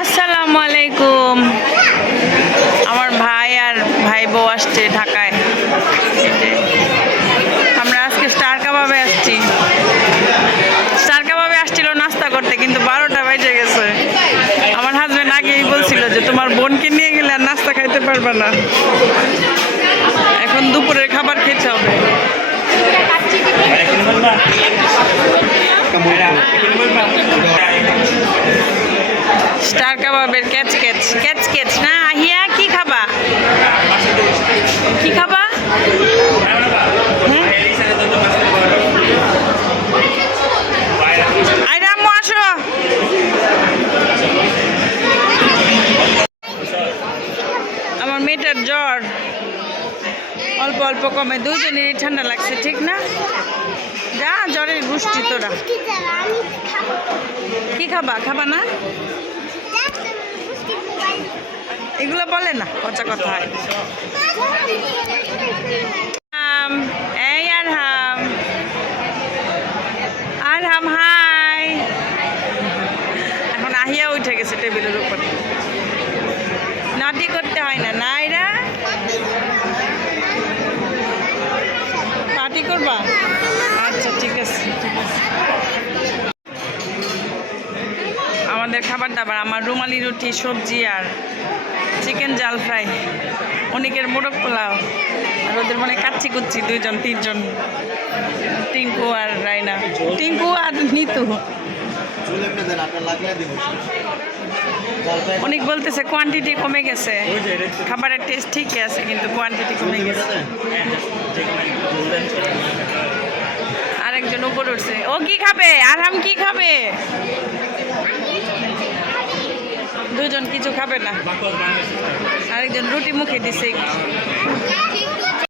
আসসালামু আলাইকুম। আমার ভাই আর ভাই বউ আসছে ঢাকায়। আমরা আজকে স্টার কাবাবে আসছি। স্টার কাবাবে আসছিল নাস্তা করতে, কিন্তু 12টা বেজে গেছে। আমার হাজবেন্ড আগেই বলছিল যে তোমার বোনকে নিয়ে গেলে আর নাস্তা খাইতে পারবে না। এখন দুপুরের খাবার খেতে হবে। স্টার কাবাবের ক্যাচ ক্যাচ ক্যাচ ক্যাচ না আহিয়া, কি খাবা? কি খাবা? আইরা আম্মু আসো। আমার মেয়েটার জ্বর অল্প অল্প কমে, দুজনেরই ঠান্ডা লাগছে, ঠিক না? যা জ্বরের গোষ্ঠী তোরা। কি খাবা? খাবা না? এগুলো বলে না, পচা কথা হয়। এই আরহাম, আরহাম হাই। এখন আহিয়া উঠে গেছে টেবিলের উপর। নাটি করতে হয় না, নাইরা পার্টি করবা? আচ্ছা ঠিক আছে, ঠিক আছে। আমাদের খাবার দাবার, আমার রুমালি রুটি, সবজি আর চিকেন জাল ফ্রাই, অনেকের মোরগ পোলাও, আর ওদের মনে কাচ্চি কুচ্ছি 2জন 3জন, টিঙ্কু আর রায়না, টিঙ্কু আর নিতু। অনেক বলতেছে কোয়ান্টিটি কমে গেছে, খাবারের টেস্ট ঠিকই আছে কিন্তু কোয়ান্টিটি কমে গেছে। আরেকজন উপর উঠছে, ও কি খাবে? আরহাম কি খাবে? 2জন কিছু খাবে না। আরেকজন রুটি মুখে দিছে।